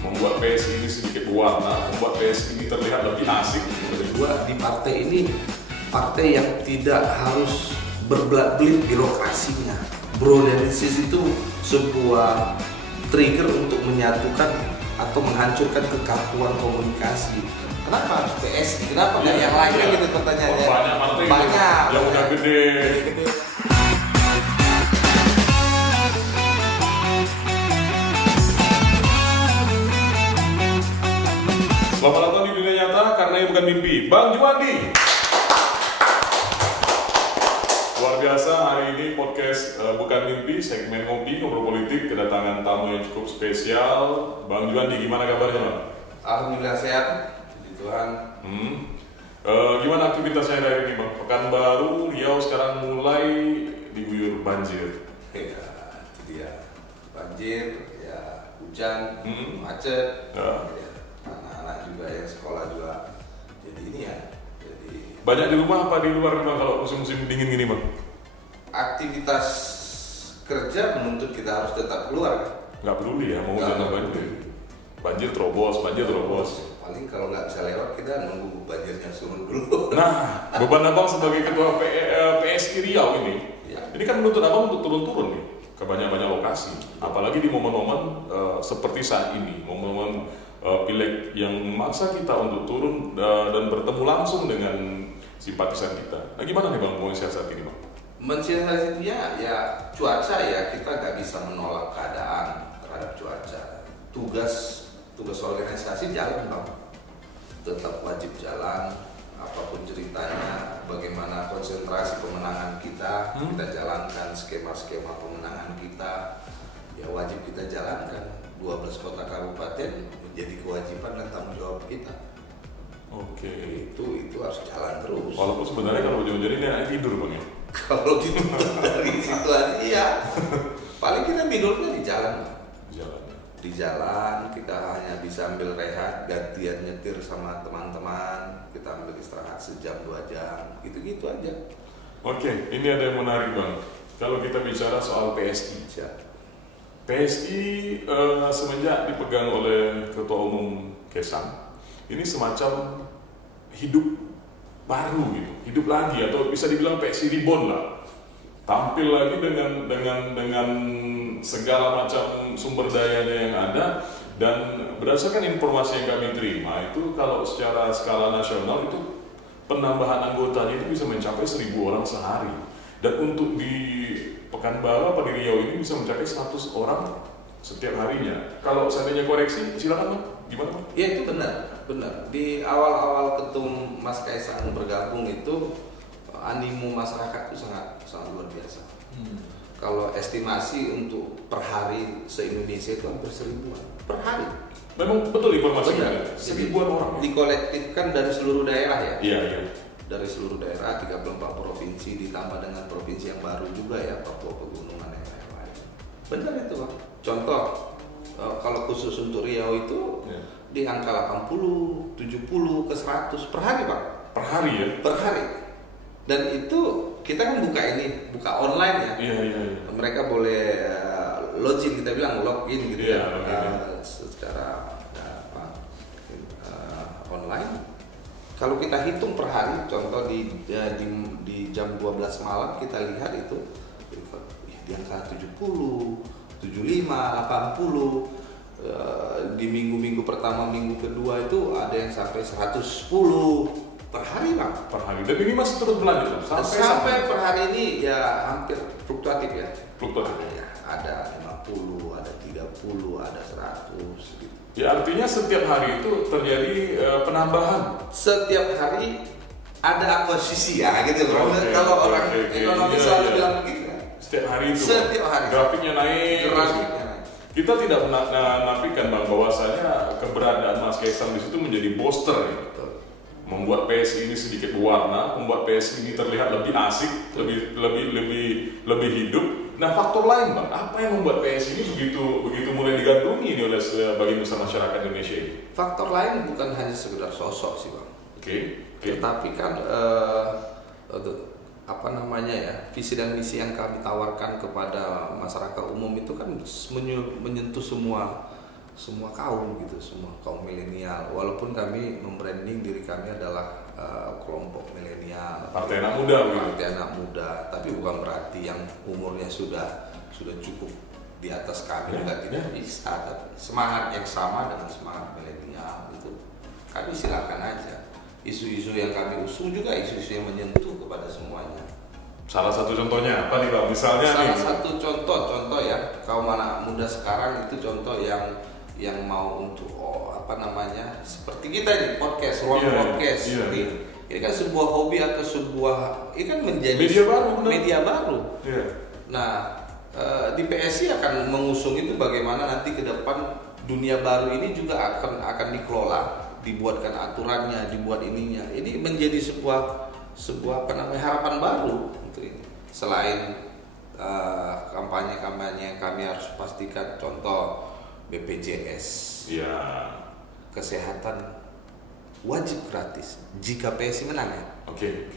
Membuat PSI ini sedikit berwarna, membuat PSI ini terlihat lebih asik. Kedua, di partai ini partai yang tidak harus berbelit-belit birokrasinya. Broadenisis itu sebuah trigger untuk menyatukan atau menghancurkan kekakuan komunikasi. Kenapa harus PSI? Kenapa nggak yang lain? Gitu pertanyaannya. Banyak partai banyak yang udah gede. Selamat datang di dunia nyata karena ini bukan mimpi. Bang Juandi. Luar biasa, hari ini podcast bukan mimpi, segmen ngopi, ngobrol politik, kedatangan tamu yang cukup spesial. Bang Juandi, gimana kabarnya, Bang? Alhamdulillah sehat, puji Tuhan. Gimana aktivitasnya hari ini, Bang? Pekanbaru, Riau sekarang mulai diguyur banjir. Ya, itu dia. Banjir, ya hujan, macet. Ya. Anak-anak juga ya, sekolah juga. Jadi ini ya. Banyak di rumah apa di luar, Bang, kalau musim-musim dingin gini, Bang? Aktivitas kerja menuntut kita harus tetap keluar. Nggak peduli ya, mau hujan atau banjir. Banjir terobos. Paling kalau nggak bisa lewat, kita nunggu banjirnya surut dulu. Nah, beban Abang sebagai ketua PSI Riau ini, ini kan menuntut Abang untuk turun-turun nih ke banyak-banyak lokasi. Apalagi di momen-momen seperti saat ini, momen-momen pileg yang memaksa kita untuk turun dan bertemu langsung dengan simpatisan kita. Nah, gimana nih, Bang, mensiasat ini, Bang? Mensiasatinya ya cuaca ya, kita nggak bisa menolak keadaan terhadap cuaca. Tugas organisasi jalan, Bang. Tetap wajib jalan, apapun ceritanya, bagaimana konsentrasi pemenangan kita jalankan skema-skema pemenangan kita, ya wajib kita jalankan. 12 kota kabupaten menjadi kewajiban dan tanggung jawab kita. Oke. Itu harus jalan terus. Walaupun sebenarnya kalau hujan-hujan ini enak tidur, Bang, ya? Kalau dituntut dari situasi, iya. Paling kita tidurnya di jalan. Di jalan, kita hanya bisa ambil rehat, gantian nyetir sama teman-teman, kita ambil istirahat sejam 2 jam, gitu-gitu aja. Oke, ini ada yang menarik, Bang. Kalau kita bicara soal PSI. PSI semenjak dipegang oleh Ketua Umum Kesang, ini semacam hidup baru gitu, hidup lagi, atau bisa dibilang PSI reborn lah. Tampil lagi dengan segala macam sumber dayanya yang ada, dan berdasarkan informasi yang kami terima itu kalau secara skala nasional itu penambahan anggotanya itu bisa mencapai 1.000 orang sehari, dan untuk di Pekanbaru apa di Riau ini bisa mencapai 100 orang setiap harinya. Kalau seandainya koreksi, silakan, Bang. Gimana, Bang? Ya, itu benar. Di awal-awal Ketum Mas Kaisang bergabung itu animo masyarakat itu sangat luar biasa. Kalau estimasi untuk per hari se-Indonesia itu hampir 1.000-an per hari. Memang betul informasinya. 1.000-an orang. Dikolektifkan dari seluruh daerah ya. Iya. Dari seluruh daerah, 34 provinsi ditambah dengan provinsi yang baru juga ya, Papua Pegunungan yang lain-lain. Benar itu, Bang. Contoh, kalau khusus untuk Riau itu di angka 80, 70 ke 100 per hari, Bang. Per hari ya? Per hari. Dan itu kita kan buka online ya. Iya. Mereka boleh login, kita bilang login gitu ya, secara online. Kalau kita hitung per hari, contoh di jam 12 malam kita lihat itu di angka 70, 75, 80. Di minggu-minggu pertama, minggu kedua itu ada yang sampai 110 per hari, Bang. Per hari. Dan ini masih terus berlanjut, sampai per hari ini ya hampir fluktuatif ya. Fluktuatif. Ada 50, ada 30, ada 100 gitu. Ya, artinya setiap hari itu terjadi penambahan. Setiap hari ada akuisisi ya gitu. Kalau orang ekonomi selalu bilang begitu kan. Setiap hari itu. Setiap hari. Grafiknya naik. Kita tidak menafikan Bang bahwasanya keberadaan Mas Kaisang di situ menjadi booster ya. Membuat PSI ini sedikit berwarna, membuat PSI ini terlihat lebih asik, lebih hidup. Nah, faktor lain Bang, apa yang membuat PSI ini begitu mulai digandrungi ini oleh sebagian besar masyarakat Indonesia ini? Faktor lain bukan hanya sekedar sosok sih Bang. Oke. Tetapi kan visi dan misi yang kami tawarkan kepada masyarakat umum itu kan menyentuh semua kaum gitu, semua kaum milenial. Walaupun kami membranding diri kami adalah kelompok milenial, Partai Anak Muda, Partai Anak Muda, tapi bukan berarti yang umurnya sudah cukup di atas kami juga tidak bisa. Semangat yang sama dengan semangat milenial itu kami silakan aja. Isu-isu yang kami usung juga isu-isu yang menyentuh kepada semuanya. Salah satu contohnya apa nih Bang? Misalnya satu contoh ya, kaum anak muda sekarang itu contoh yang mau untuk seperti kita di podcast, podcast. Ini kan sebuah hobi atau ini kan menjadi media baru. Yeah. Nah, di PSI akan mengusung itu bagaimana nanti ke depan dunia baru ini juga akan dikelola, dibuatkan aturannya, dibuat ininya. Ini menjadi sebuah harapan baru untuk ini. Selain kampanye-kampanye yang kami harus pastikan, contoh BPJS, kesehatan wajib gratis jika PSI menang ya. Oke.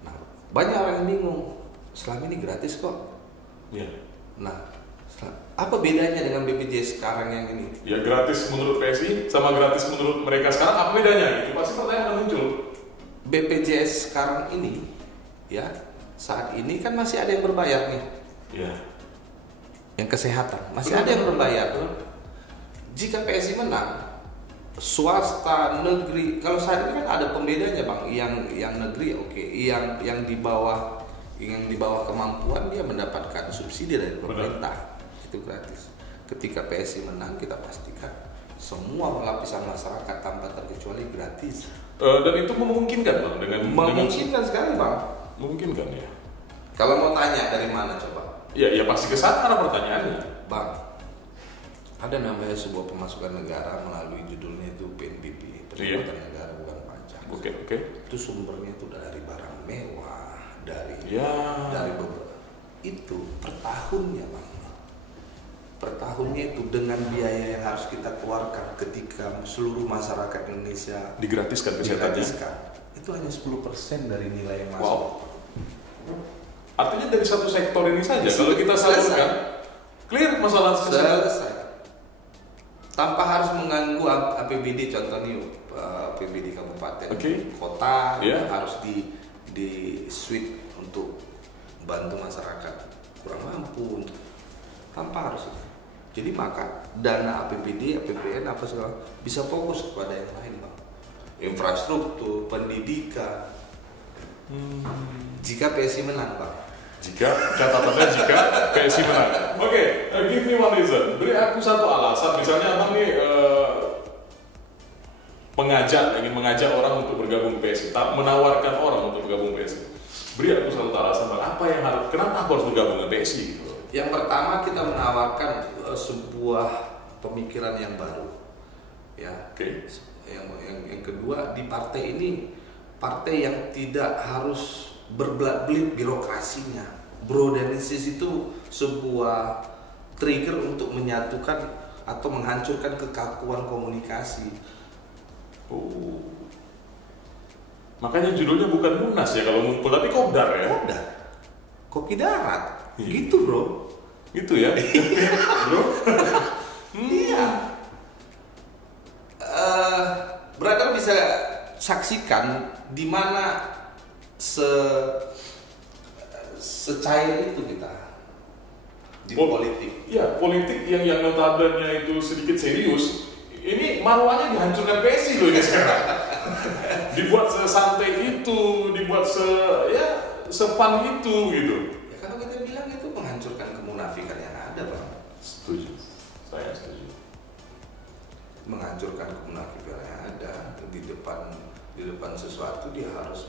Nah, banyak orang yang bingung, selama ini gratis kok. Nah, apa bedanya dengan BPJS sekarang yang ini? Ya, gratis menurut PSI sama gratis menurut mereka sekarang, apa bedanya? Itu pasti pertanyaan akan muncul. BPJS sekarang ini ya, saat ini kan masih ada yang berbayar nih. Yang kesehatan masih ada yang berbayar. Jika PSI menang, swasta, negeri, kalau saat ini kan ada pembedanya Bang. Yang negeri yang di bawah kemampuan dia mendapatkan subsidi dari pemerintah. Itu gratis. Ketika PSI menang, kita pastikan semua lapisan masyarakat tanpa terkecuali gratis. Dan itu memungkinkan Bang memungkinkan sekali Bang. Memungkinkan ya. Kalau mau tanya dari mana coba? Ya pasti ke sana karena pertanyaannya. Bang, ada namanya sebuah pemasukan negara melalui judulnya itu PNBP, pendapatan negara bukan pajak. Oke. Itu sumbernya itu dari barang mewah, dari beberapa. Itu per tahunnya Bang. Per tahunnya itu dengan biaya yang harus kita keluarkan ketika seluruh masyarakat Indonesia digratiskan kesehatannya. Itu hanya 10% dari nilai yang masuk. Wow. Artinya dari satu sektor ini saja kalau kita salurkan clear masalah kesehatan. Selesai. Tanpa harus mengganggu APBD, contohnya APBD kabupaten, kota harus di switch untuk bantu masyarakat kurang mampu, tanpa harus. Jadi maka dana APBD, APBN apa segala bisa fokus kepada yang lain Bang. Infrastruktur, pendidikan. Jika PSI menang Bang. Catatannya jika PSI menang. Oke, give me one reason. Beri aku satu alasan. Misalnya Abang nih ingin mengajak orang untuk bergabung PSI, menawarkan orang untuk bergabung PSI. Beri aku satu alasan Bang. Kenapa aku harus bergabung dengan PSI? Yang pertama kita menawarkan sebuah pemikiran yang baru. Ya. Yang kedua di partai ini partai yang tidak harus berbelit birokrasinya. Broadenisis itu sebuah trigger untuk menyatukan atau menghancurkan kekakuan komunikasi. Makanya judulnya bukan Munas ya kalau ngumpul, tapi Kopdar ya. Kopdar. Kopi darat. Gitu bro. Gitu ya. Bro. Iya. Brother bisa saksikan di mana secair itu kita di politik. Ya, politik yang notabene itu sedikit serius. Ini marwahnya dihancurkan PSI loh ini sekarang. Dibuat sesantai itu, dibuat sefun itu gitu. Ya kalau kita bilang itu menghancurkan kemunafikan yang ada, Bang. Setuju. Saya setuju. Menghancurkan kemunafikan yang ada di depan di depan sesuatu dia harus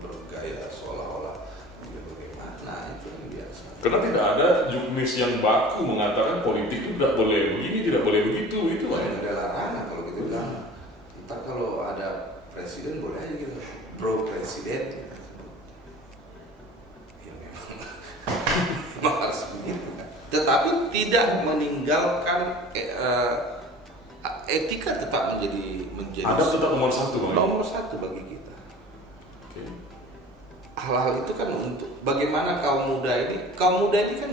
bergaya seolah-olah bagaimana, itu yang biasa. Karena tidak ada juknis yang baku mengatakan politik itu tidak boleh begini, tidak boleh begitu, itu Tidak ada larangan kalau kita bilang. Ntar kalau ada presiden boleh aja gitu, bro presiden. Ya memang harus begitu kan. Tetapi tidak meninggalkan etika tetap menjadi ada tetap nomor satu, Bang. Nomor satu bagi kita. Okay. Hal-hal itu kan untuk bagaimana kaum muda ini kan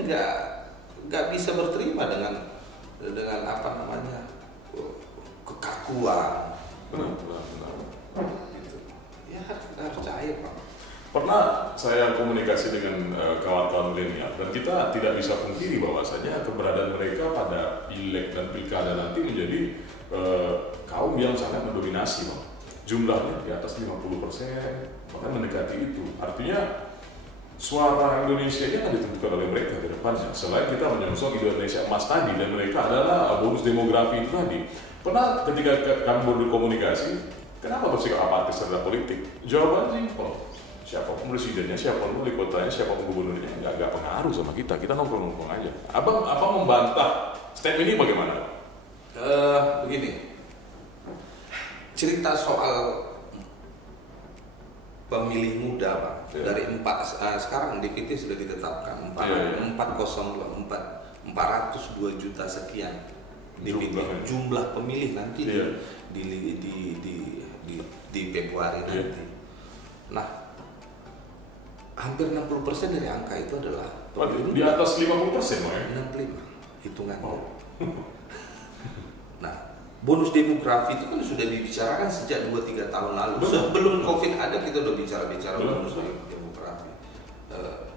nggak bisa berterima dengan apa namanya kekakuan. Benar. Gitu. Ya harus cair, Pak. Pernah saya komunikasi dengan kawan-kawan milenial dan kita tidak bisa pungkiri bahwasanya keberadaan mereka pada pileg dan pilkada nanti menjadi kaum yang sangat mendominasi, Bang. Jumlahnya di atas 50%, bahkan mendekati itu. Artinya suara Indonesia ini akan ditentukan oleh mereka ke depannya. Selain kita menyongsong Indonesia emas tadi dan mereka adalah bonus demografi itu tadi. Pernah ketika kami berkomunikasi, kenapa bersikap apatis terhadap politik? Jawabannya simpel. Siapapun presidennya, siapapun wali kotanya, siapapun gubernurnya, nggak pengaruh sama kita. Kita nongkrong-nongkrong aja. Abang membantah statement ini bagaimana? Begini, cerita soal pemilih muda, Pak. Ya. Dari sekarang DPT sudah ditetapkan 402 juta sekian DPT jumlah pemilih nanti di Februari nanti. Nah, hampir 60% dari angka itu adalah di atas 50%, Bang, ya? 65 hitungannya. Nah, bonus demografi itu kan sudah dibicarakan sejak 2-3 tahun lalu. Sebelum COVID ada kita udah bicara bonus demografi.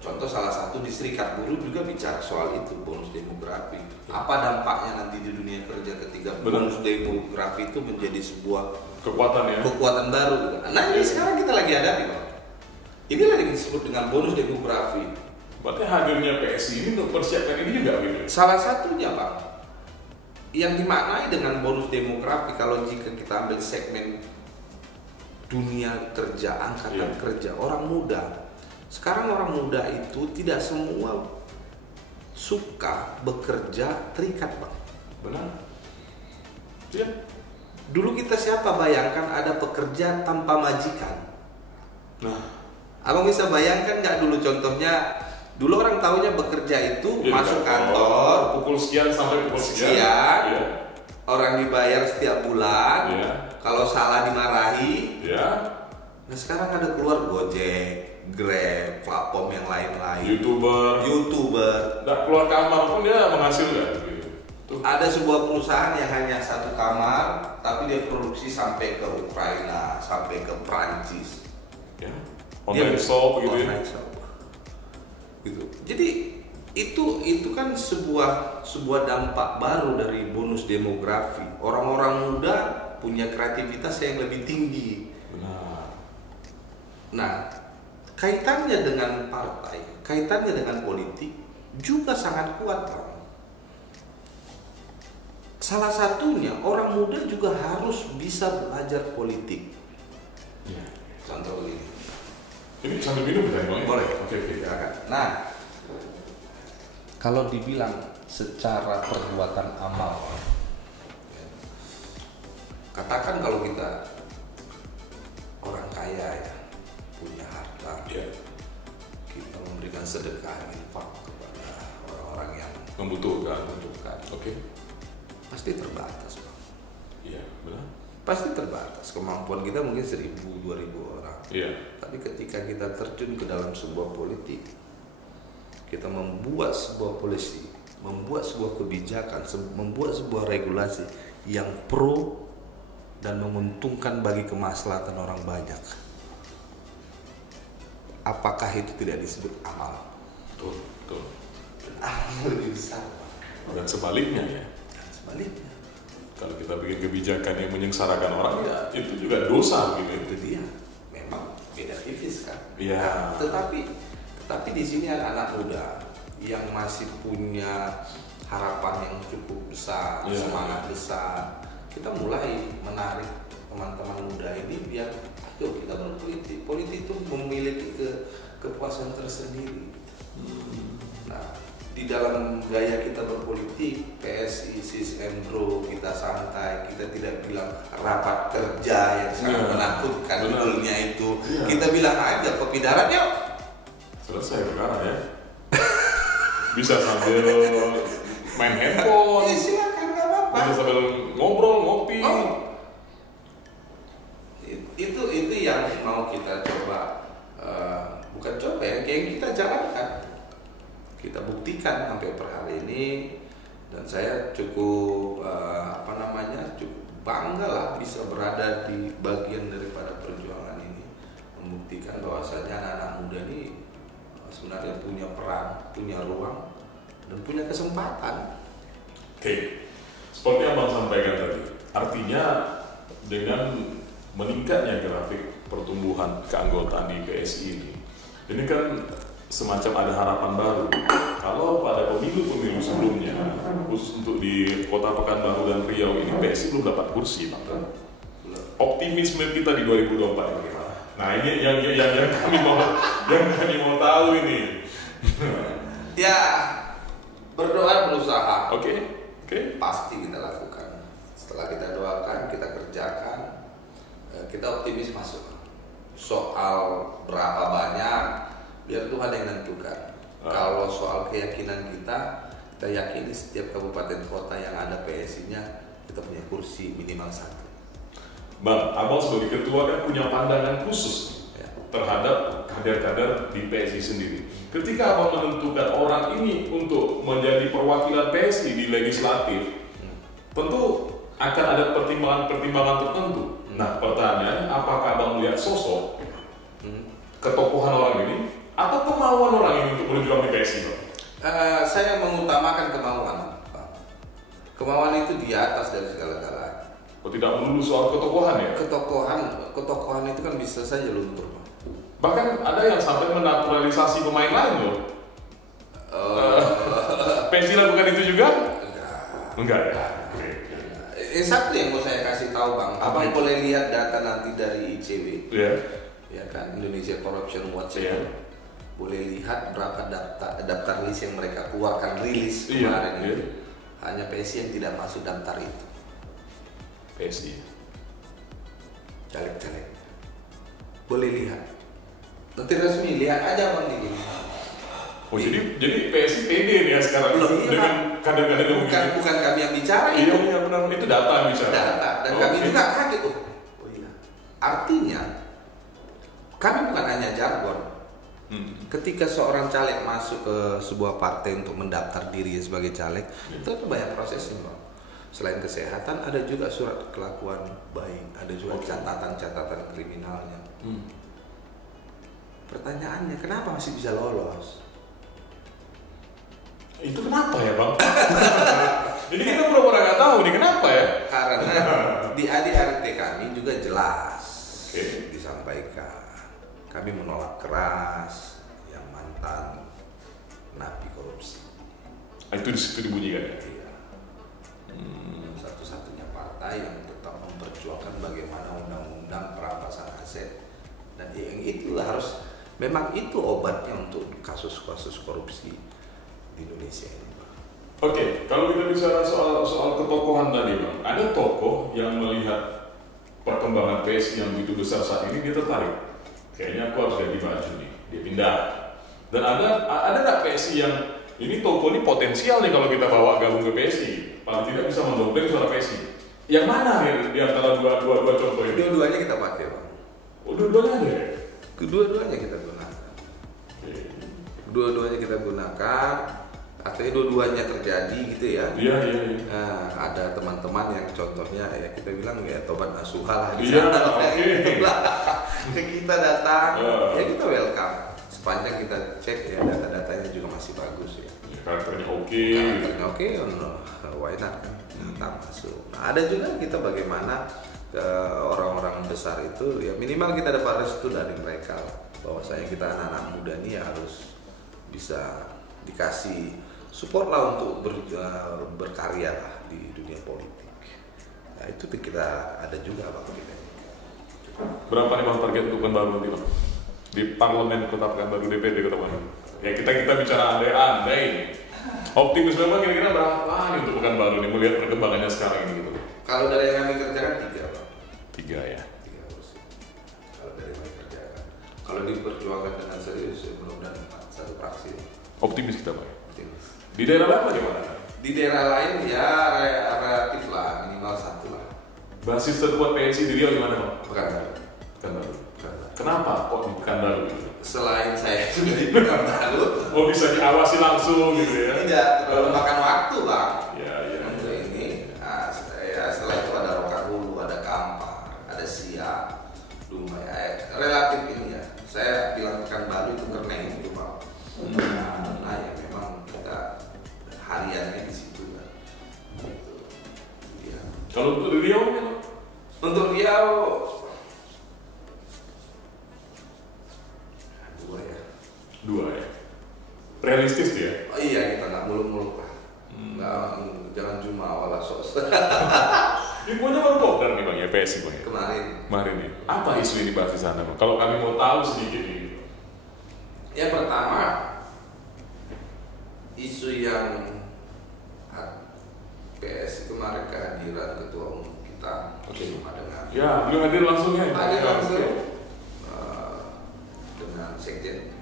Contoh salah satu di Serikat Buruh juga bicara soal itu, bonus demografi. Apa dampaknya nanti di dunia kerja ketika bonus demografi itu menjadi sebuah kekuatan baru. Nah, ini sekarang kita lagi hadapi, Pak. Inilah yang disebut dengan bonus demografi. Berarti hadirnya PSI ini untuk persiapkan ini juga, gitu? Salah satunya, Pak, yang dimaknai dengan bonus demografi kalau jika kita ambil segmen dunia kerja, angkatan kerja, orang muda. Sekarang orang muda itu tidak semua suka bekerja terikat, Bang. Benar. Iya. Dulu kita siapa bayangkan ada pekerja tanpa majikan? Nah, Abang bisa bayangkan nggak dulu contohnya? Dulu orang tahunya bekerja itu masuk kantor pukul sekian sampai pukul sekian. Ya. Orang dibayar setiap bulan. Ya. Kalau salah dimarahi. Ya. Nah, sekarang ada keluar Gojek, Grab, platform yang lain-lain. YouTuber. Nggak keluar kamar pun dia menghasilkan. Gitu. Ada sebuah perusahaan yang hanya satu kamar, tapi dia produksi sampai ke Ukraina, sampai ke Prancis. Ya. Online shop gitu ya. Gitu. Jadi itu kan sebuah dampak baru dari bonus demografi. Orang-orang muda punya kreativitas yang lebih tinggi. Benar. Nah, kaitannya dengan partai, kaitannya dengan politik juga sangat kuat, Pak. Salah satunya orang muda juga harus bisa belajar politik. Ya. Contoh begini. Ini sambil minum bisa, Bang? Boleh. Oke. Nah, kalau dibilang secara perbuatan amal, katakan kalau kita orang kaya ya, punya harta, kita memberikan sedekah, infak kepada orang-orang yang membutuhkan. Oke. Pasti terbatas, Pak. Iya, benar. Pasti terbatas. Kemampuan kita mungkin 1.000-2.000 orang. Iya. Tapi ketika kita terjun ke dalam sebuah politik, kita membuat sebuah polisi, membuat sebuah kebijakan, membuat sebuah regulasi yang pro dan menguntungkan bagi kemaslahatan orang banyak. Apakah itu tidak disebut amal? Betul. Amal lebih besar, Pak. Dan sebaliknya ya. Sebaliknya. Kalau kita bikin kebijakan yang menyengsarakan orang ya itu juga dosa gitu. Itu dia. Memang beda tipis kan. Iya. Tetapi di sini ada anak muda yang masih punya harapan yang cukup besar, semangat besar. Kita mulai menarik teman-teman muda ini biar ayo kita berpolitik. Politik itu memiliki kepuasan tersendiri. Nah, di dalam gaya kita berpolitik, PSI, sis and bro, kita santai, kita tidak bilang rapat kerja yang sangat menakutkan judulnya itu. Kita bilang aja kopi darat yuk. Selesai perkara ya. Bisa sambil main handphone. Silakan, nggak apa-apa. Bisa sambil ngobrol, ngopi. Itu yang mau kita coba, bukan coba ya, yang kita jalankan, kita buktikan sampai per hari ini. Dan saya cukup cukup bangga lah bisa berada di bagian daripada perjuangan ini, membuktikan bahwasanya anak-anak muda ini sebenarnya punya peran, punya ruang, dan punya kesempatan. Oke, seperti yang Bang sampaikan tadi, artinya dengan meningkatnya grafik pertumbuhan keanggotaan di PSI ini kan semacam ada harapan baru. Kalau pada pemilu-pemilu sebelumnya, khusus untuk di Kota Pekanbaru dan Riau ini, PSI belum dapat kursi, Bang. Optimisme kita di 2024 bagaimana? Nah, ini yang kami mau tahu ini. Ya, berdoa, berusaha. Oke. Pasti kita lakukan. Setelah kita doakan, kita kerjakan, kita optimis masuk. Soal berapa banyak, biar Tuhan yang menentukan. Kalau soal keyakinan kita yakin di setiap kabupaten kota yang ada PSI-nya, kita punya kursi minimal 1. Bang, Abang sebagai ketua kan punya pandangan khusus terhadap kader-kader di PSI sendiri. Ketika Abang menentukan orang ini untuk menjadi perwakilan PSI di legislatif, tentu akan ada pertimbangan-pertimbangan tertentu. Nah, pertanyaannya, apakah Abang melihat sosok ketokohan orang ini atau kemauan orang ini untuk berjuang di PSI, Bang? Saya mengutamakan kemauan, Pak. Kemauan itu di atas dari segala-galanya. Oh, tidak melulu soal ketokohan ya? Ketokohan itu kan bisa saja luntur, Pak. Bahkan ada yang sampai menaturalisasi pemain lain loh. PSI lakukan itu juga? Enggak ya? Satu yang mau saya kasih tahu, Bang. Abang boleh lihat data nanti dari ICW. Ya kan, Indonesia Corruption Watch. Boleh lihat berapa daftar list yang mereka keluarkan, rilis kemarin itu. Hanya PSI yang tidak masuk daftar itu. PSI. Caleg-caleg. Boleh lihat. Nanti resmi lihat aja, Bang, di sini. Oh, jadi PSI pede nih ya sekarang dengan kader-kader yang bukan kami yang bicara itu. Iya, benar, itu data yang bicara. Data, dan kami juga kaget. Oh iya. Artinya kami bukan hanya jargon. Ketika seorang caleg masuk ke sebuah partai untuk mendaftar diri sebagai caleg, itu ada banyak prosesnya, Bang. Selain kesehatan, ada juga surat kelakuan baik, ada juga catatan-catatan kriminalnya. Pertanyaannya, kenapa masih bisa lolos? Itu kenapa ya, Bang? Jadi kita pura-pura nggak tahu nih, kenapa ya? Karena di ADRT kami juga jelas disampaikan. Kami menolak keras yang mantan napi korupsi. Itu di situ dibunyikan ya? Iya. Satu-satunya partai yang tetap memperjuangkan bagaimana undang-undang perampasan aset. Dan yang itu harus, memang itu obatnya untuk kasus-kasus korupsi di Indonesia ini, Bang. Oke, kalau kita bicara soal ketokohan tadi, Bang, ada tokoh yang melihat perkembangan PSI yang begitu besar saat ini, dia tertarik. Kayaknya aku harus ganti baju nih, dia pindah. Dan ada nggak PSI yang ini tokoh ini potensial nih kalau kita bawa gabung ke PSI, paling tidak bisa mendongkrak suara PSI. Yang mana nih di antara dua contoh ini? Dua-duanya kita pakai, Bang. Oh, dua-duanya ada ya? Kedua-duanya kita gunakan. Dua-duanya kita gunakan. Artinya dua-duanya terjadi gitu ya. Iya. Nah, ada teman-teman yang contohnya ya kita bilang ya tobat nasuha lah di Iya, sana. oke. Kita datang, ya kita welcome. Sepanjang kita cek ya data-datanya juga masih bagus ya. Karakternya oke. Karakternya oke, why not kan? Kita masuk. Nah, ada juga kita bagaimana orang-orang besar itu ya minimal kita dapat restu dari mereka bahwasanya kita anak-anak muda ini harus bisa dikasih support lah untuk berkarya lah di dunia politik. Nah, itu kita ada juga Bang kita. Berapa nih Bang target untuk Pekanbaru nanti Bang? Di Parlemen Kota Pekanbaru, DPD Kota Pekanbaru. Ya kita bicara andai-andai. Optimis memang kira-kira berapa nih untuk Pekanbaru nih melihat perkembangannya sekarang ini gitu. Kalau dari yang kami kerjakan 3 Pak. 3 ya. 3%. Kalau dari yang kami kerjakan. Kalau diperjuangkan dengan serius, ya mudah-mudahan 1 fraksi. Optimis kita Pak. Optimis. Di daerah lain bagaimana? Di daerah lain ya relatif lah, minimal 1 lah. Basis terkuat PSI di Riau gimana Bang? Pekanbaru. Pekanbaru. Pekanbaru. Kenapa kok di Pekanbaru gitu? Selain saya sudah di Pekanbaru, Oh bisa diawasi langsung gitu ya? tidak terlalu makan waktu Bang. Ya. Untuk ini, setelah itu ada Rokan-Hulu, ada Kampar, ada Siak, lumayan relatif ini ya. Saya bilang Pekanbaru itu karena itu Pak. Nah ya memang kita hariannya di situ kan. Gitu. Ya. Kalau untuk di Riau kan? Untuk Riau 2 ya. 2 ya. Realistis dia. Oh iya kita nggak muluk-muluk lah. Jangan cuma awal sos. Infonya baru kopdar nih Bang ya PSI Bang ya? Kemarin Nih. Apa isu yang dibahas di sana Bang? Kalau kami mau tahu sedikit nih. yang pertama isu yang PSI kemarin kehadiran ketua umum kita bersama dengan Ya, belum hadir langsung ya? hadir langsung Oke. dengan sekjen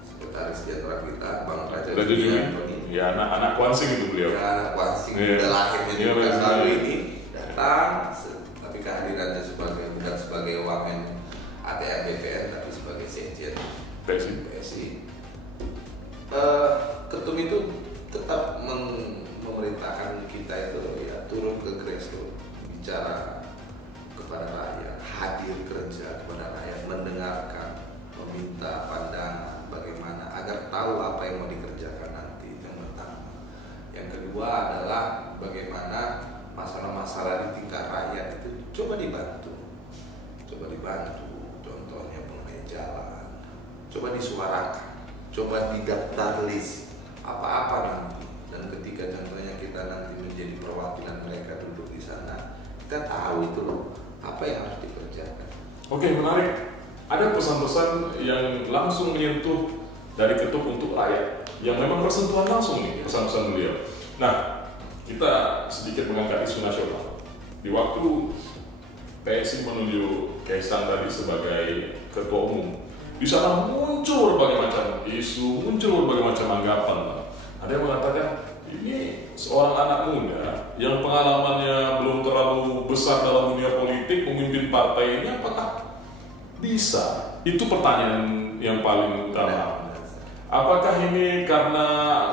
sekretaris jenderal kita Bang Raja Dan Jujuri. Ya, anak-anak Kuansing itu beliau. ya anak Kuansing Iya. udah lahirnya di Iya, Pekanbaru iya. ini datang tapi kehadirannya bukan sebagai wamen ATM BPN tapi sebagai sekjen PSI. Ketum itu tetap memerintahkan kita itu ya turun ke grassroots, bicara kepada rakyat, hadir kerja kepada rakyat, mendengarkan, meminta pandangan bagaimana agar tahu apa yang mau dikerjakan nanti. Yang pertama. Yang kedua adalah bagaimana masalah-masalah di tingkat rakyat itu coba dibantu. Contohnya mengenai jalan, coba disuarakan, coba didaftar list apa-apa nanti. Dan ketika contohnya kita nanti menjadi perwakilan mereka duduk di sana, kita tahu itu loh apa yang harus dikerjakan. Oke, menarik. Ada pesan-pesan yang langsung menyentuh dari ketum untuk rakyat yang memang bersentuhan langsung nih pesan-pesan beliau. Nah, kita sedikit mengangkat isu nasional. Di waktu PSI menunjuk Kaisang tadi sebagai ketua umum, di sana muncul berbagai macam isu, muncul berbagai macam anggapan. Ada yang mengatakan ini seorang anak muda yang pengalamannya belum terlalu besar dalam dunia politik, memimpin partai ini apakah bisa? Itu pertanyaan yang paling utama. Apakah ini karena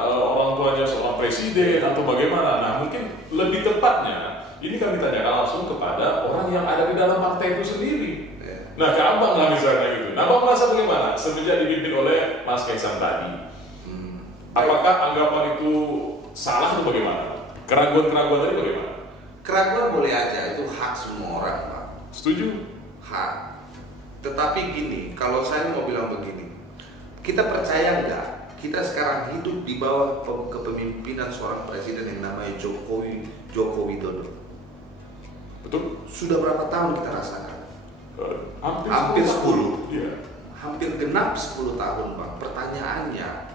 orang tuanya seorang presiden atau bagaimana? Nah mungkin lebih tepatnya ini kami tanyakan langsung kepada orang yang ada di dalam partai itu sendiri. Nah ke abang lah misalnya gitu. Nah abang merasa bagaimana semenjak dipimpin oleh Mas Kaisang tadi? Apakah anggapan itu salah atau bagaimana? Keraguan-keraguan tadi bagaimana? Keraguan boleh aja, itu hak semua orang Pak. Setuju? Hak. Tetapi gini, kalau saya mau bilang begini, kita percaya nggak? Kita sekarang hidup di bawah kepemimpinan seorang presiden yang namanya Joko Widodo. Betul? Sudah berapa tahun kita rasakan? Hampir 10. Iya. Hampir genap 10 tahun Bang. Pertanyaannya,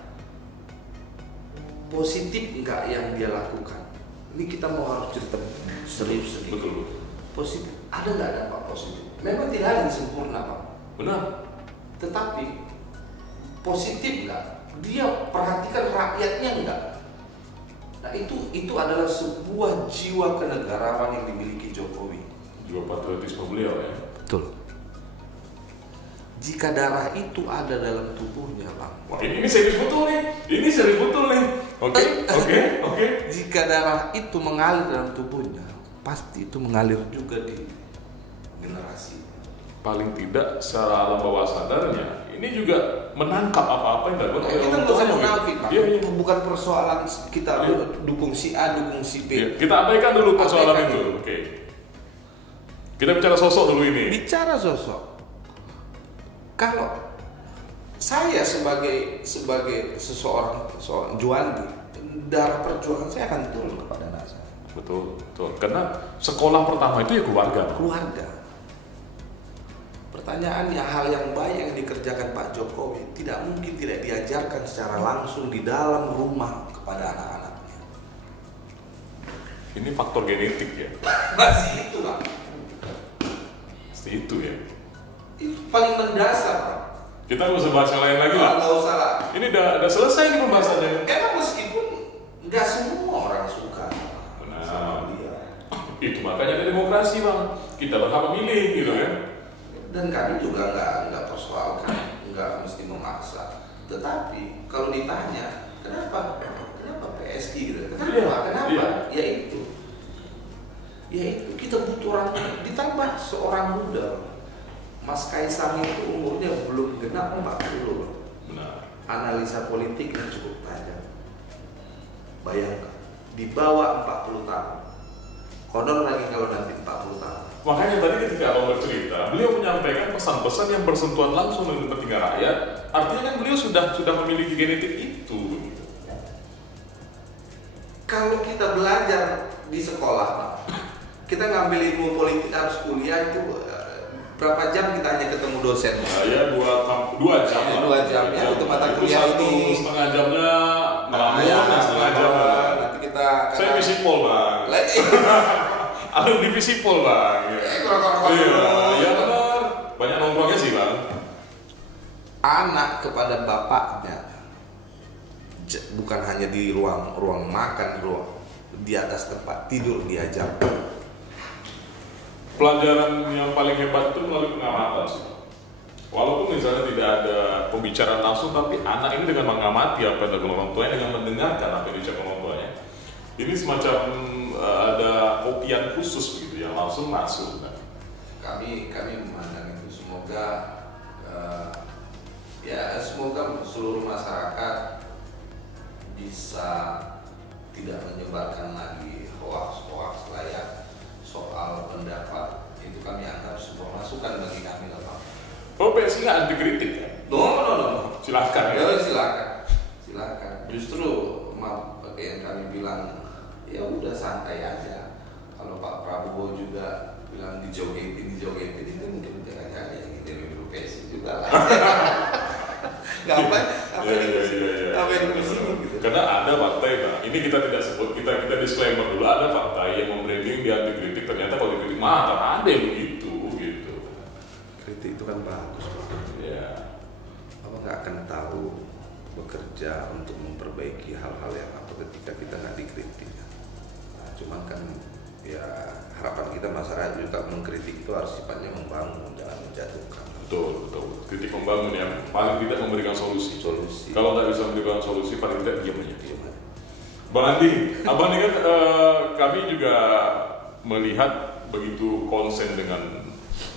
positif nggak yang dia lakukan? Ini kita mau harus cerita serius sedikit. Betul. Positif, ada nggak dampak positif? Memang tidak ada yang sempurna Bang. Benar. Tetapi positif nggak? Dia perhatikan rakyatnya nggak? Nah itu adalah sebuah jiwa kenegarawan yang dimiliki Jokowi. Jiwa patriotisme beliau ya. Betul. Jika darah itu ada dalam tubuhnya, Bang. Wah, ini serius betul nih. Ini serius betul nih. Oke. Jika darah itu mengalir dalam tubuhnya, pasti itu mengalir juga di generasi. Paling tidak secara alam bawah sadarnya, ini juga menangkap apa-apa yang dilakukan oleh Kita orang nggak usah tuanya. munafik, Bang. Iya. Bukan persoalan kita Iya. dukung si A, dukung si B. Iya. Kita abaikan dulu persoalan Abaikan itu. dulu. Oke. Kita bicara sosok dulu ini. Bicara sosok. Kalau saya sebagai seorang Juandi, darah perjuangan saya akan turun kepada anak saya. Betul. Karena sekolah pertama itu ya keluarga. Keluarga. Pertanyaannya, hal yang baik yang dikerjakan Pak Jokowi tidak mungkin tidak diajarkan secara langsung di dalam rumah kepada anak-anaknya. Ini faktor genetik ya? Masih itu Pak. Pasti itu ya? Itu paling mendasar Pak. Kita nggak usah bahas yang lain lagi lah. Nggak usah lah. Ini udah selesai nih pembahasannya. Karena meskipun nggak semua orang suka sama dia. Itu makanya ada demokrasi bang. Kita berhak memilih gitu kan. Dan kami juga nggak persoalkan, nggak mesti memaksa. Tetapi kalau ditanya, kenapa PSI gitu? Kenapa? Ya itu kita butuh orang. Ditambah seorang muda, Mas Kaisang itu umurnya belum genap 40. Benar. Analisa politiknya cukup tajam. Bayangkan, di bawah 40 tahun. Konon lagi kalau nanti 40 tahun. Makanya tadi ketika Abang bercerita, beliau menyampaikan pesan-pesan yang bersentuhan langsung dengan kepentingan rakyat. Artinya kan beliau sudah memiliki genetik itu. Kalau kita belajar di sekolah, Pak, kita ngambil ilmu politik harus kuliah itu berapa jam kita hanya ketemu dosen? Ya 2 jam. 2 jam ya untuk mata kuliah ini. Setengah jamnya ngelamun, setengah jam. Nanti kita. Saya visipol bang. Alumni visipol bang. Iya benar. Banyak nongkrongnya sih bang. Anak kepada bapaknya, bukan hanya di ruang makan, di atas tempat tidur diajarkan. Pelajaran yang paling hebat itu melalui pengamatan sih. Walaupun misalnya tidak ada pembicaraan langsung, tapi anak ini dengan mengamati apa yang dilakukan orang tuanya, dengan mendengarkan apa yang diucapkan orang tuanya, ini semacam ada kopian khusus begitu yang langsung masuk. Kan? Kami memandang itu semoga semoga seluruh masyarakat bisa tidak menyebarkan lagi hoax lah ya. Soal pendapat itu kami anggap sebuah masukan bagi kami lah Pak. Oh PSI nggak anti kritik ya? No. Silahkan ya. Silakan. Justru yang kami bilang ya udah santai aja. Kalau Pak Prabowo juga bilang dijogetin itu mungkin jangan-jangan yang dari PSI juga lah. Apa yang gitu. Karena ada partai, nah ini kita tidak sebut, kita disclaimer dulu, ada partai yang membranding di anti kritik, ternyata kalau dikritik ada yang begitu gitu. Kritik itu kan bagus Pak. Ya. Apa nggak akan tahu bekerja untuk memperbaiki hal-hal yang apa ketika kita nggak dikritik. Nah, cuman kan ya harapan kita masyarakat juga mengkritik itu harus sifatnya membangun, jangan menjatuhkan. Betul. Kritik membangun ya, paling tidak memberikan solusi. Kalau nggak bisa memberikan solusi, paling tidak diam aja. Bang Andi, abang ini kan kami juga melihat begitu konsen dengan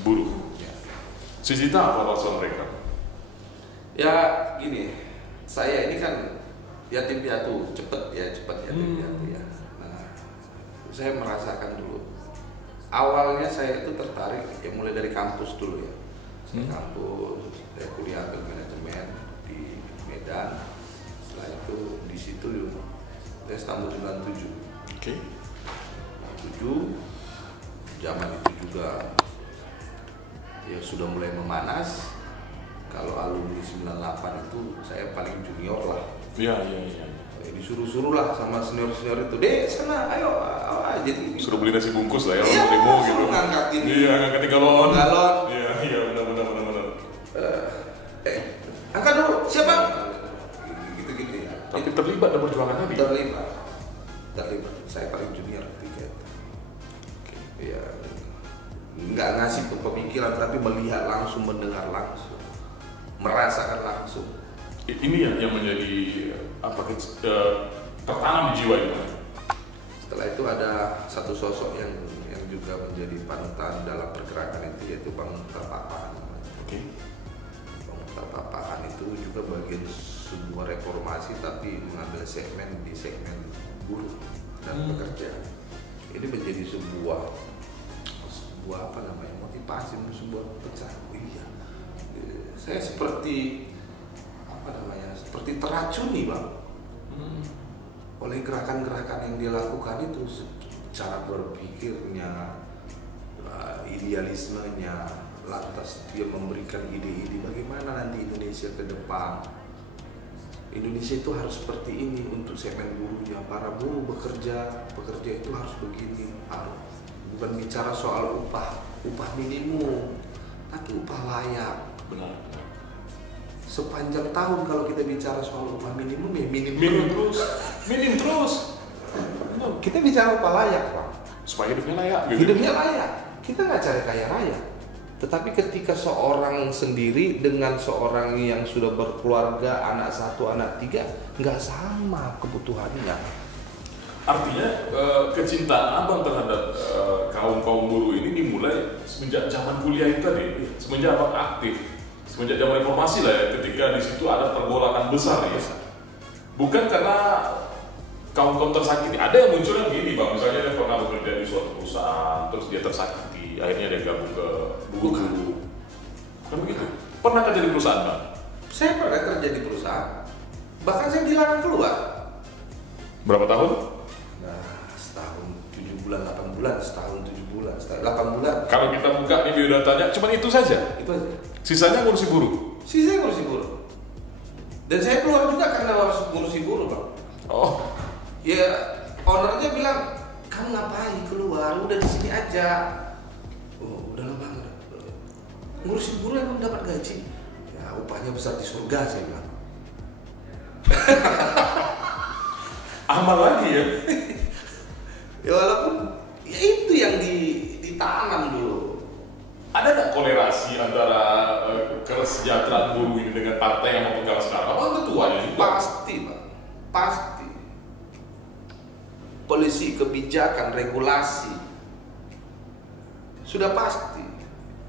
buruh. Cita apa maksud mereka? Ya gini, saya ini kan yatim piatu, cepet yatim piatu ya. Nah, saya merasakan dulu. Awalnya saya itu tertarik ya mulai dari kampus dulu ya. Kampus, saya kuliah ambil manajemen di Medan. Setelah itu di situ saya tahun 97. Oke. 97 zaman itu juga ya sudah mulai memanas. Kalau alumni 98 itu saya paling junior lah. Iya. Disuruh-suruh lah sama senior-senior itu. Dek, sana, ayo jadi. Suruh beli nasi bungkus lah ya, iya, demo gitu. Ngangkatin. Iya, ngangkatin galon. Iya, benar. Angkat dulu, siapa? Gitu ya. Tapi terlibat dalam perjuangan tadi. Terlibat. Saya paling junior ketika itu. Ya, nggak ngasih pemikiran tapi melihat langsung, mendengar langsung, merasakan langsung. Ini yang menjadi tertanam di jiwa itu. Setelah itu ada satu sosok yang juga menjadi panutan dalam pergerakan itu, yaitu Bang Mukhtar Papaan. Oke. Bang Mukhtar Papaan itu juga bagian sebuah reformasi tapi mengambil segmen buruh dan pekerja. Ini menjadi sebuah motivasi, sebuah pecah. Iya, saya seperti teracuni Bang oleh gerakan-gerakan yang dia lakukan itu, cara berpikirnya, idealismenya, lantas dia memberikan ide-ide bagaimana nanti Indonesia ke depan. Indonesia itu harus seperti ini untuk segmen buruhnya. Para buruh bekerja itu harus begini. Bukan bicara soal upah minimum, tapi upah layak. Benar. Sepanjang tahun kalau kita bicara soal upah minimum ya minim terus. Kita bicara upah layak, Pak. Supaya hidupnya layak. Gitu. Hidupnya layak. Kita nggak cari kaya raya. Tetapi ketika seorang sendiri dengan seorang yang sudah berkeluarga, anak 1, anak 3, nggak sama kebutuhannya. Artinya kecintaan abang terhadap kaum buruh ini dimulai semenjak zaman kuliah itu tadi, semenjak abang aktif, semenjak zaman reformasi lah ya, ketika di situ ada pergolakan besar ya. Bukan karena kaum tersakiti. Ada yang muncul yang gini bang, misalnya dia pernah bekerja di suatu perusahaan, terus dia tersakiti, akhirnya dia gabung ke buruh. Kan begitu? Pernah kerja di perusahaan bang? Saya pernah kerja di perusahaan, bahkan saya dilarang keluar. Berapa tahun? Nah, setahun 7 bulan, 8 bulan, setahun 7 bulan, 8 bulan. Kalau kita buka nih biodatanya, cuma itu saja? Itu aja. Sisanya ngurusi buruh? Sisanya ngurusi buruh. Dan saya keluar juga karena harus ngurusi buruh bang. Oh. Ya, ownernya bilang, kamu ngapain keluar? Udah di sini aja. Oh, udah lama banget. Ngurusin buruh emang dapat gaji? Ya, upahnya besar di surga, saya bilang. Amal lagi ya? Ya walaupun ya itu yang ditanam dulu. Ada nggak kolerasi antara kesejahteraan buruh ini dengan partai yang memegang sekarang? Apa ketuanya juga? Pasti, Pak. Pasti. Polisi, kebijakan, regulasi sudah pasti.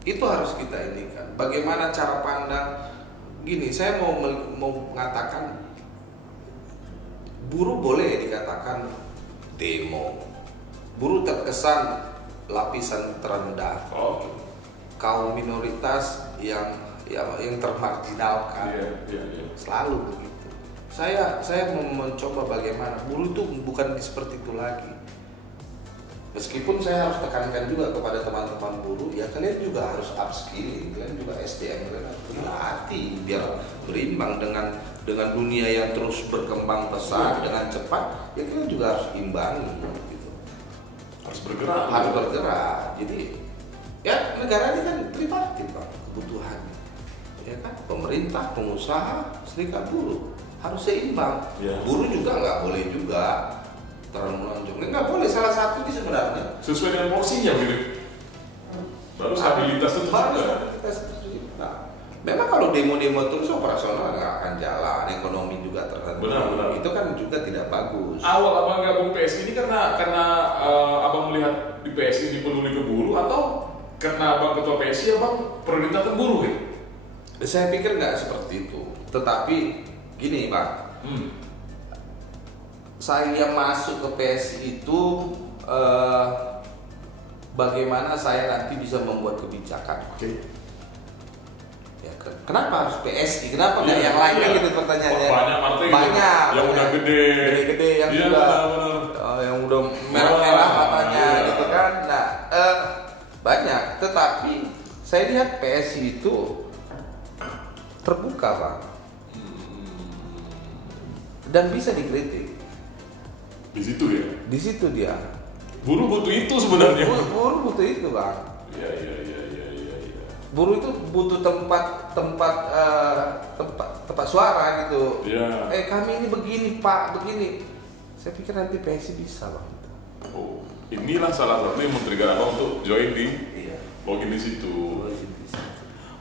Itu harus kita ini kan. Bagaimana cara pandang? Gini, saya mau mengatakan buruh boleh dikatakan demo. Buruh terkesan lapisan terendah. Oh. Kaum minoritas yang termarginalkan. Iya. Selalu begitu. Saya mencoba bagaimana buruh itu bukan seperti itu lagi. Meskipun saya harus tekankan juga kepada teman-teman buruh, ya kalian juga harus upskilling, kalian juga SDM kalian harus berlatih biar berimbang dengan dunia yang terus berkembang pesat dengan cepat. Ya kalian juga harus imbangi, gitu. Harus bergerak. Jadi ya negara ini kan tripartit Pak kebutuhannya, ya kan pemerintah, pengusaha, serikat buruh. Harus seimbang. Ya. Buruh juga nggak boleh juga terlalu menonjol. Nggak boleh. Salah satu ini sebenarnya Sesuai dengan porsinya gitu. Baru stabilitas itu juga. Nah, memang kalau demo-demo terus operasional nggak akan jalan, ekonomi juga terhenti. Benar. Itu kan juga tidak bagus. Awal abang gabung PSI ini karena abang melihat di PSI ini peduli ke buruh, atau karena abang ketua PSI abang prioritaskan buruh gitu? Saya pikir nggak seperti itu. Tetapi gini Pak, saya masuk ke PSI itu bagaimana saya nanti bisa membuat kebijakan. Oke. Ya, kenapa harus PSI? Kenapa nggak yang lainnya gitu pertanyaannya? Banyak partai banyak yang udah gede yang iya, sudah benar. yang udah merah-merah matanya gitu kan. Nah, banyak. Tetapi saya lihat PSI itu terbuka Pak. Dan bisa dikritik. Di situ ya. Di situ dia. Buruh butuh itu sebenarnya. Buruh butuh itu Bang. Iya. Buruh itu butuh tempat suara gitu. Iya. Kami ini begini Pak, begini. Saya pikir nanti PSI bisa Bang. Oh, inilah salah satu yang men-trigger abang untuk join di login di situ.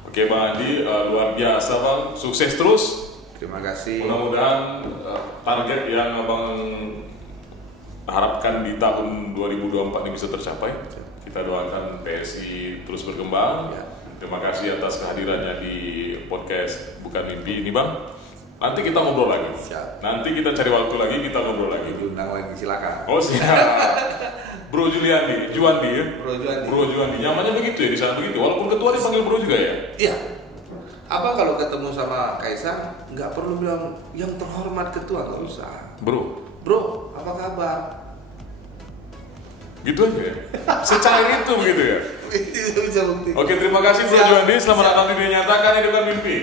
Oke Bang Andi, luar biasa Bang, sukses terus. Terima kasih. Mudah-mudahan target yang abang harapkan di tahun 2024 ini bisa tercapai. Kita doakan PSI terus berkembang. Ya. Terima kasih atas kehadirannya di podcast Bukan Mimpi ini Bang. Nanti kita ngobrol lagi. Siap. Nanti kita cari waktu lagi, kita ngobrol lagi. Diundang lagi silakan. Oh siap. Bro Juliandi ya? Bro Juliandi. Nyamannya begitu ya di sana begitu. Walaupun ketua dipanggil bro juga ya? Iya. Abang kalau ketemu sama Kaisang nggak perlu bilang yang terhormat ketua, nggak usah. Bro, apa kabar? Gitu aja ya? Secair itu begitu ya? Bisa bukti. Oke, terima kasih Bro Siap. Juandi. Selamat Siap. datang di Dunia Nyata. Kan hidupkan mimpi.